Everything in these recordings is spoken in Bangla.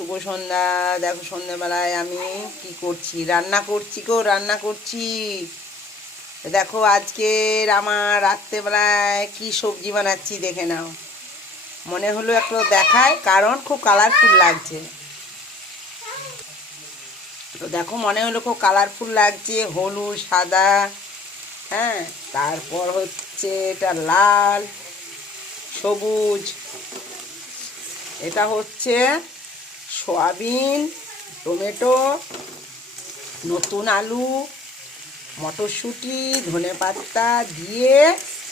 শুভ সন্ধ্যা। দেখো সন্ধ্যাবেলায় আমি কি করছি, রান্না করছি গো, রান্না করছি। দেখো আজকের আমার রাত্রেবেলায় কি সবজি বানাচ্ছি দেখে নাও। মনে হলো একটু দেখায়, কারণ খুব কালারফুল লাগছে। তো দেখো মনে হলো খুব কালারফুল লাগছে, হলুদ সাদা, হ্যাঁ, তারপর হচ্ছে এটা লাল সবুজ, এটা হচ্ছে সয়াবিন, টমেটো, নতুন আলু, মটরশুঁটি, ধনেপাতা দিয়ে,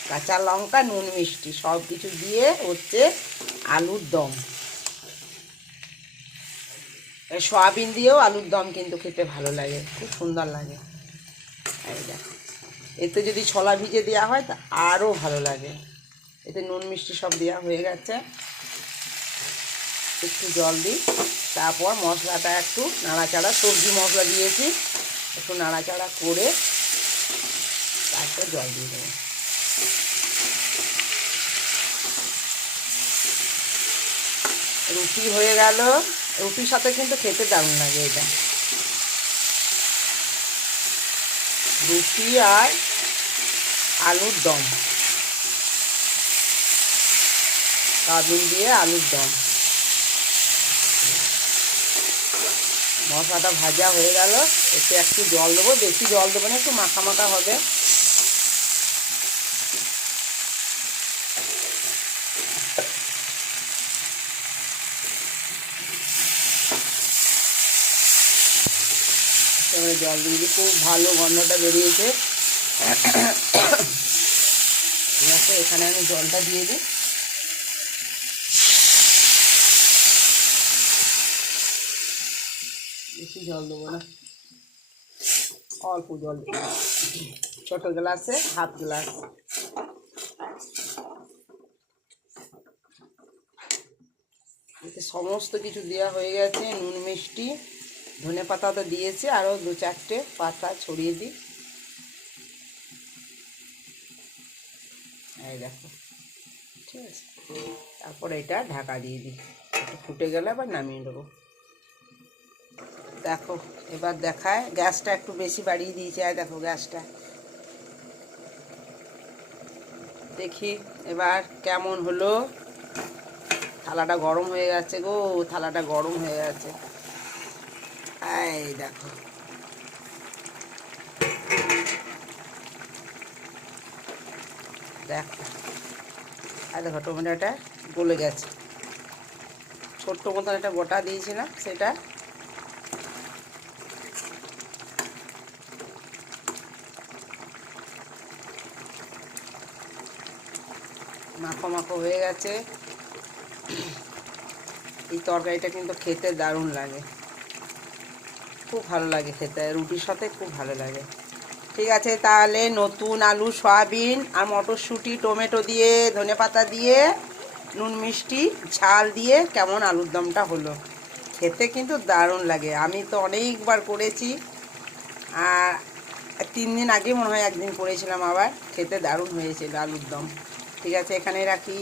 কাঁচা লঙ্কা, নুন মিষ্টি সব কিছু দিয়ে হচ্ছে আলুর দম। সয়াবিন দিয়েও আলুর দম কিন্তু খেতে ভালো লাগে, খুব সুন্দর লাগে। এই দেখো, এতে যদি ছোলা ভিজে দেওয়া হয় তা আরও ভালো লাগে। এতে নুন মিষ্টি সব দেওয়া হয়ে গেছে। একটু জল দিই, তারপর মশলাটা একটু নাড়াচাড়া, সবজি মশলা দিয়েছি, একটু নাড়াচাড়া করে তারপর জল দিয়ে দেবো। রুটি হয়ে গেল। রুটির সাথে কিন্তু খেতে দারুণ লাগে এটা, রুটি আর আলুর দম, সয়াবিন দিয়ে আলুর দম। মশলাটা ভাজা হয়ে গেল, এতে একটু জল দেবো, বেশি জল দেবো না, একটু মাখা মাখা হবে। এবারে জল দিয়ে দিই, খুব ভালো গন্ধটা বেরিয়েছে। ঠিক আছে, এখানে আমি জলটা দিয়ে দিই। বেশি জল দেবো না, অল্প জল দেবো, ছোটো গ্লাসে হাফ গ্লাস। এতে সমস্ত কিছু দেওয়া হয়ে গেছে, নুন মিষ্টি, ধনে পাতা তো দিয়েছে, আরও 2-4টে পাতা ছড়িয়ে দিই। এই দেখো, ঠিক আছে, তারপর এটা ঢাকা দিয়ে দিই, একটু ফুটে গেলে আবার নামিয়ে দেবো। দেখো এবার দেখায়, গ্যাসটা একটু বেশি বাড়িয়ে দিয়েছে, আর দেখো গ্যাসটা, দেখি এবার কেমন হলো। থালাটা গরম হয়ে গেছে গো, থালাটা গরম হয়ে গেছে। এই দেখো, দেখো, আর দেখো টমেটোটা গলে গেছে। ছোট্ট মতন একটা গোটা দিয়েছিলাম, সেটা মাখো মাখো হয়ে গেছে। এই তরকারিটা কিন্তু খেতে দারুণ লাগে, খুব ভালো লাগে খেতে, রুটির সাথে খুব ভালো লাগে। ঠিক আছে, তাহলে নতুন আলু, সয়াবিন আর মটরশুঁটি, টমেটো দিয়ে, ধনেপাতা দিয়ে, নুন মিষ্টি ঝাল দিয়ে কেমন আলুর দমটা হলো। খেতে কিন্তু দারুণ লাগে, আমি তো অনেকবার করেছি, আর 3 দিন আগে মনে হয় একদিন করেছিলাম, আবার খেতে দারুণ হয়েছিল আলুর দম। ঠিক আছে, এখানে রাখি।